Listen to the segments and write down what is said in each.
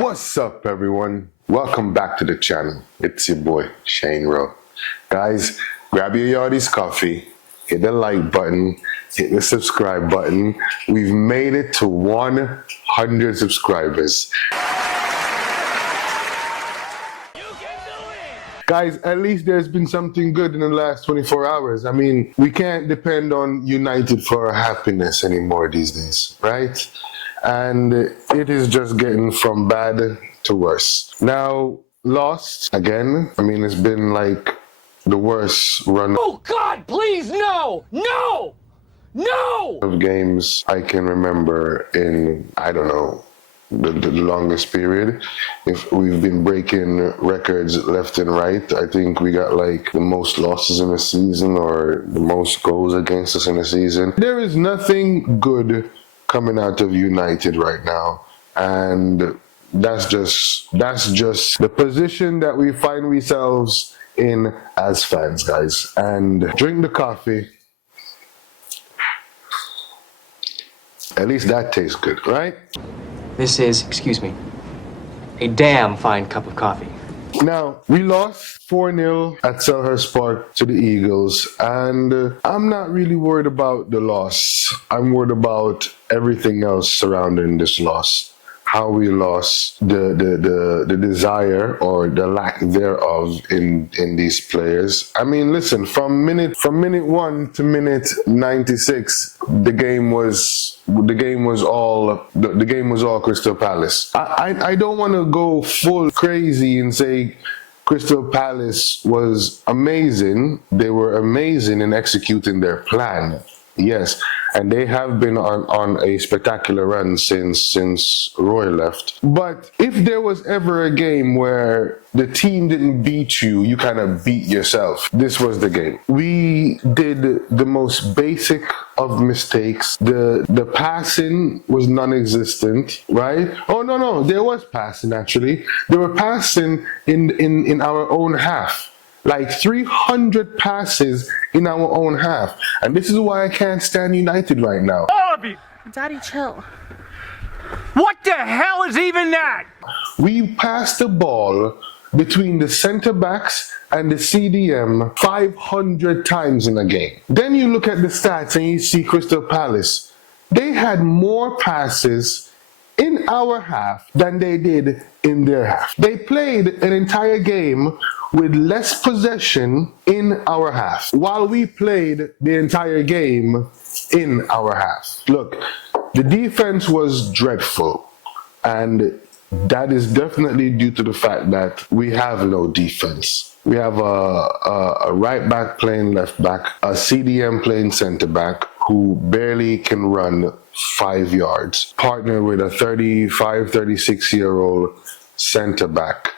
What's up, everyone? Welcome back to the channel. It's your boy, Shane Rowe. Guys, grab your Yardies coffee, hit the like button, hit the subscribe button. We've made it to 100 subscribers. Guys, at least there's been something good in the last 24 hours. I mean, we can't depend on United for our happiness anymore these days, right? And it is just getting from bad to worse. Now, lost again. I mean, it's been like the worst run. Oh God, please, no! No! No! Of games I can remember in, I don't know, the longest period. If we've been breaking records left and right, I think we got like the most losses in a season or the most goals against us in a season. There is nothing good coming out of United right now, and that's just the position that we find ourselves in as fans, guys. And drink the coffee. At least that tastes good, right? This is, excuse me, a damn fine cup of coffee. Now, we lost 4-0 at Selhurst Park to the Eagles, and I'm not really worried about the loss. I'm worried about everything else surrounding this loss. How we lost the desire or the lack thereof in these players. I mean, listen, from minute 1 to minute 96, the game was all Crystal Palace. I don't want to go full crazy and say Crystal Palace was amazing. They were amazing in executing their plan. Yes, and they have been on a spectacular run since Roy left. But if there was ever a game where the team didn't beat you, you kind of beat yourself, this was the game. We did the most basic of mistakes. The passing was non-existent, right? Oh, no, there was passing actually. They were passing in our own half. Like 300 passes in our own half. And this is why I can't stand United right now. All of you! Daddy, chill. What the hell is even that? We passed the ball between the center backs and the CDM 500 times in a game. Then you look at the stats and you see Crystal Palace. They had more passes in our half than they did in their half. They played an entire game with less possession in our half, while we played the entire game in our half. Look, the defense was dreadful, and that is definitely due to the fact that we have no defense. We have a right back playing left back, a CDM playing center back who barely can run 5 yards, partnered with a 35, 36-year-old center back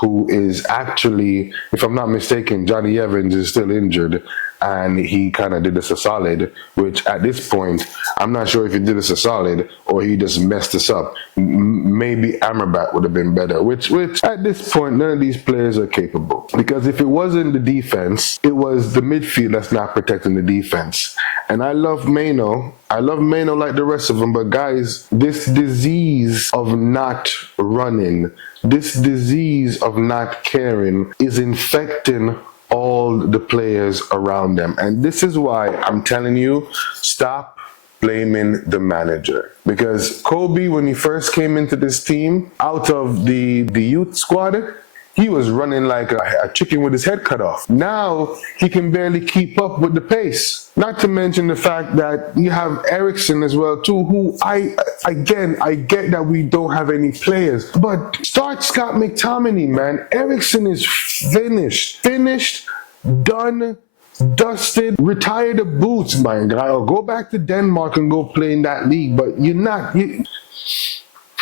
who is actually, if I'm not mistaken, Johnny Evans is still injured, and he kind of did us a solid, which at this point, I'm not sure if he did us a solid or he just messed us up. Maybe Amrabat would have been better, which at this point, none of these players are capable. Because if it wasn't the defense, it was the midfield that's not protecting the defense. And I love Mano. I love Mano like the rest of them, but guys, this disease of not running, this disease of not caring is infecting all the players around them. And this is why I'm telling you, stop blaming the manager. Because Kobe, when he first came into this team, out of the youth squad, he was running like a chicken with his head cut off. Now, he can barely keep up with the pace. Not to mention the fact that you have Eriksen as well too, who I get that we don't have any players. But start Scott McTominay, man. Eriksen is finished, done, dusted, retire the boots, my guy. Or go back to Denmark and go play in that league. But you're not...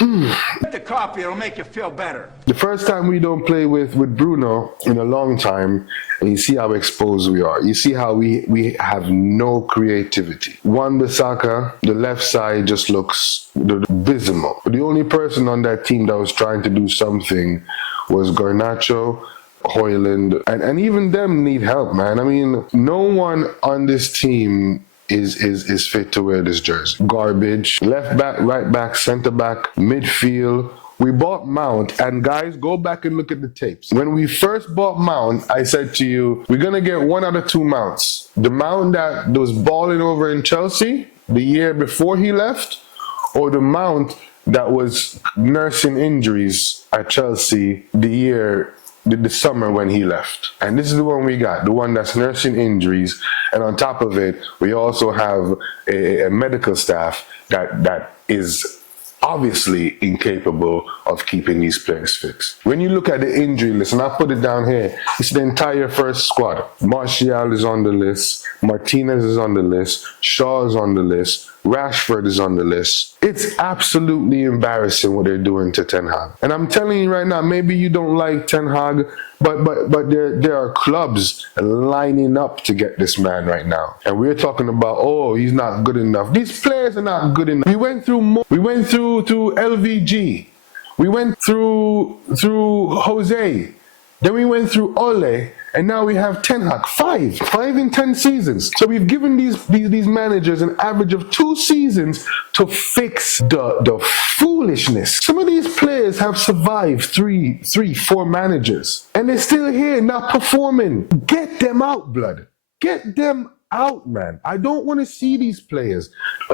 Get the coffee, it'll make you feel better. The first time we don't play with Bruno in a long time, and you see how exposed we are. You see how we have no creativity. Wan-Bissaka, the left side just looks abysmal. The only person on that team that was trying to do something was Garnacho, Højlund, and even them need help, man. I mean, no one on this team is fit to wear this jersey. Garbage. Left back, right back, center back, midfield. We bought Mount, and guys, go back and look at the tapes. When we first bought Mount, I said to you, we're gonna get one out of two Mounts. The Mount that was balling over in Chelsea the year before he left, or the Mount that was nursing injuries at Chelsea the summer when he left. And this is the one we got, the one that's nursing injuries, and on top of it, we also have a medical staff that is obviously incapable of keeping these players fixed. When you look at the injury list, and I put it down here, it's the entire first squad. Martial is on the list, Martinez is on the list, Shaw is on the list, Rashford is on the list. It's absolutely embarrassing what they're doing to Ten Hag. And I'm telling you right now, maybe you don't like Ten Hag, but there are clubs lining up to get this man right now. And we're talking about, oh, he's not good enough. These players are not good enough. We went through LVG. We went through Jose. Then we went through Ole. And now we have Ten Hag. Five in 10 seasons. So we've given these managers an average of 2 seasons to fix the foolishness. Some of these players have survived 4 managers. And they're still here, not performing. Get them out, blood. Get them out, man. I don't want to see these players.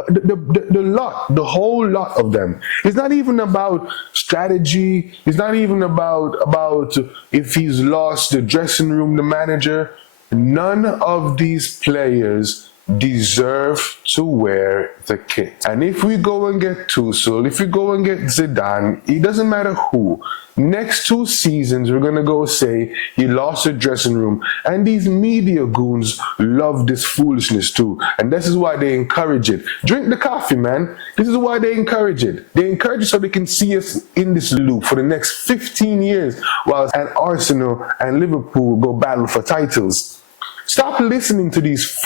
The whole lot of them. It's not even about strategy. It's not even about if he's lost the dressing room, the manager. None of these players deserve to wear the kit. And if we go and get Tuchel, if we go and get Zidane, it doesn't matter who. Next 2 seasons, we're going to go say he lost the dressing room. And these media goons love this foolishness too. And this is why they encourage it. Drink the coffee, man. This is why they encourage it. They encourage it so they can see us in this loop for the next 15 years while Arsenal and Liverpool go battle for titles. Stop listening to these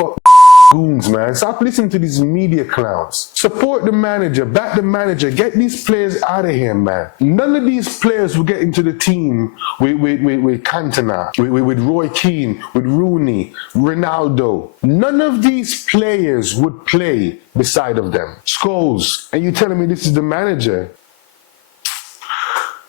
goons, man. Stop listening to these media clowns. Support the manager, back the manager, get these players out of here, man. None of these players will get into the team with Cantona, with Roy Keane, with Rooney, Ronaldo. None of these players would play beside of them. Scholes, and you telling me this is the manager?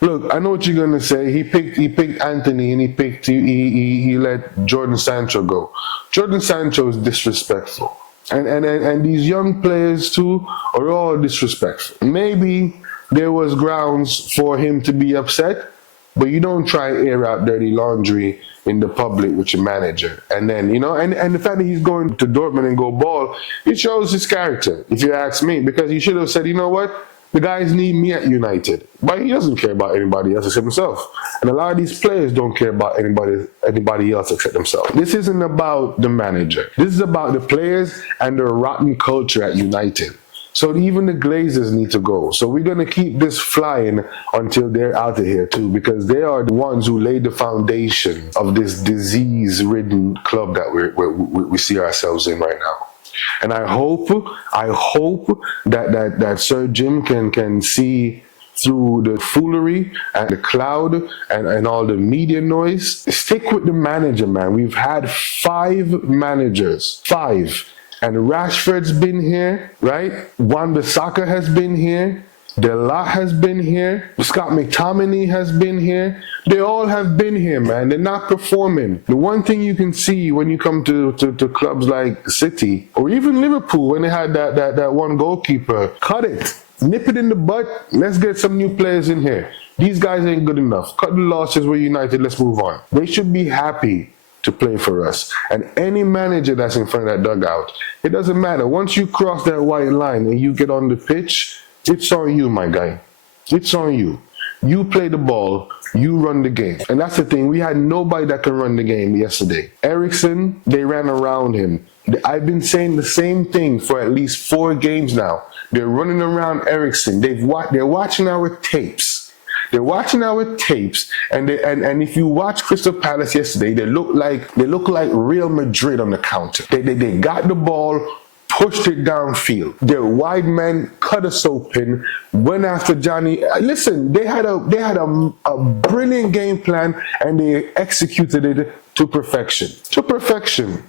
Look, I know what you're gonna say. He picked Anthony, and he let Jordan Sancho go. Jordan Sancho is disrespectful, and these young players too are all disrespectful. Maybe there was grounds for him to be upset, but you don't try air out dirty laundry in the public with your manager. And then, and the fact that he's going to Dortmund and go ball, it shows his character, if you ask me, because he should have said, you know what? The guys need me at United. But he doesn't care about anybody else except himself. And a lot of these players don't care about anybody else except themselves. This isn't about the manager. This is about the players and the rotten culture at United. So even the Glazers need to go. So we're going to keep this flying until they're out of here too, because they are the ones who laid the foundation of this disease-ridden club that we see ourselves in right now. And I hope that Sir Jim can see through the foolery and the cloud and all the media noise. Stick with the manager, man. We've had 5 managers. 5. And Rashford's been here, right? Wan-Bissaka has been here. Delot has been here. Scott McTominay has been here. They all have been here, man. They're not performing. The one thing you can see when you come to clubs like City or even Liverpool, when they had that one goalkeeper, cut it. Nip it in the butt. Let's get some new players in here. These guys ain't good enough. Cut the losses. We're United. Let's move on. They should be happy to play for us. And any manager that's in front of that dugout, it doesn't matter. Once you cross that white line and you get on the pitch, it's on you, my guy. It's on you. You play the ball, you run the game. And that's the thing. We had nobody that can run the game yesterday. Eriksen, they ran around him. I've been saying the same thing for at least 4 games now. They're running around Eriksen. They're watching our tapes. They're watching our tapes, and if you watch Crystal Palace yesterday, they look like Real Madrid on the counter. They got the ball, pushed it downfield. Their wide men cut us open, went after Johnny. Listen, they had a brilliant game plan, and they executed it to perfection. To perfection.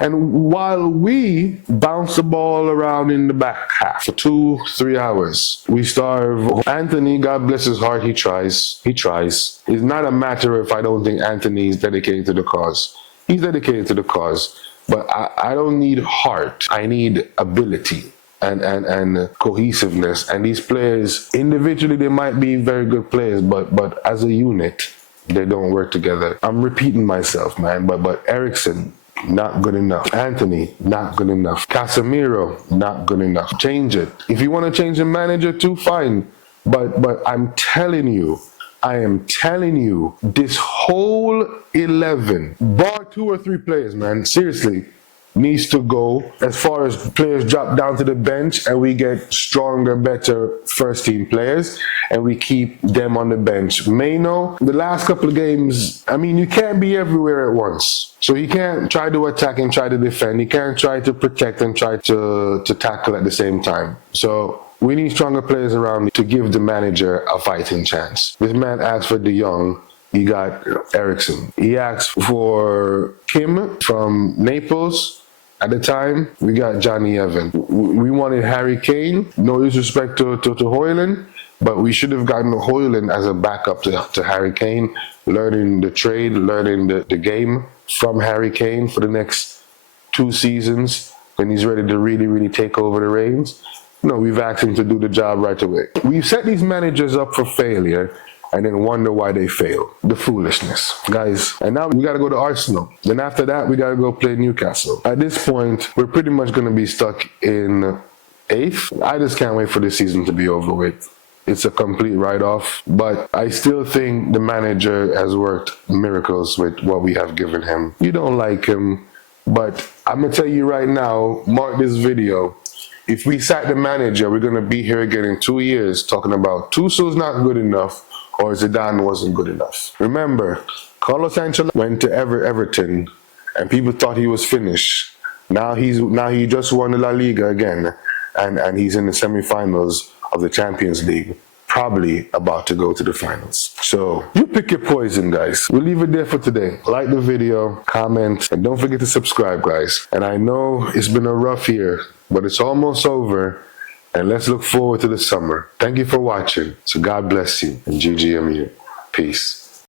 And while we bounce the ball around in the back half for 2-3 hours, we starve. Anthony, God bless his heart, he tries. It's not a matter if I don't think Anthony is dedicated to the cause. He's dedicated to the cause. But I don't need heart. I need ability and cohesiveness. And these players, individually, they might be very good players, but as a unit, they don't work together. I'm repeating myself, man, but Eriksen, not good enough. Anthony, not good enough. Casemiro, not good enough. Change it. If you want to change the manager too, fine. But I am telling you, this whole 11, bar 2 or 3 players, man, seriously, needs to go as far as players drop down to the bench and we get stronger, better first team players and we keep them on the bench. Maino, the last couple of games, I mean, you can't be everywhere at once. So you can't try to attack and try to defend. You can't try to protect and try to tackle at the same time. So we need stronger players around to give the manager a fighting chance. This man asked for De Jong. He got Eriksen. He asked for Kim from Naples. At the time, we got Johnny Evans. We wanted Harry Kane. No disrespect to Højlund, but we should have gotten Højlund as a backup to Harry Kane, learning the trade, learning the game from Harry Kane for the next 2 seasons when he's ready to really, really take over the reins. No, we've asked him to do the job right away. We've set these managers up for failure and then wonder why they fail. The foolishness, guys. And now we got to go to Arsenal. Then after that, we got to go play Newcastle. At this point, we're pretty much going to be stuck in 8th. I just can't wait for this season to be over with. It's a complete write-off, but I still think the manager has worked miracles with what we have given him. You don't like him, but I'm going to tell you right now, mark this video. If we sack the manager, we're going to be here again in 2 years talking about Tuchel's not good enough or Zidane wasn't good enough. Remember, Carlos Ancelotti went to Everton and people thought he was finished. Now he just won the La Liga again and he's in the semi-finals of the Champions League, probably about to go to the finals. So you pick your poison, guys. We'll leave it there for today. Like the video, comment, and don't forget to subscribe, guys. And I know it's been a rough year, but it's almost over. And let's look forward to the summer. Thank you for watching. So God bless you and GGMU. Peace.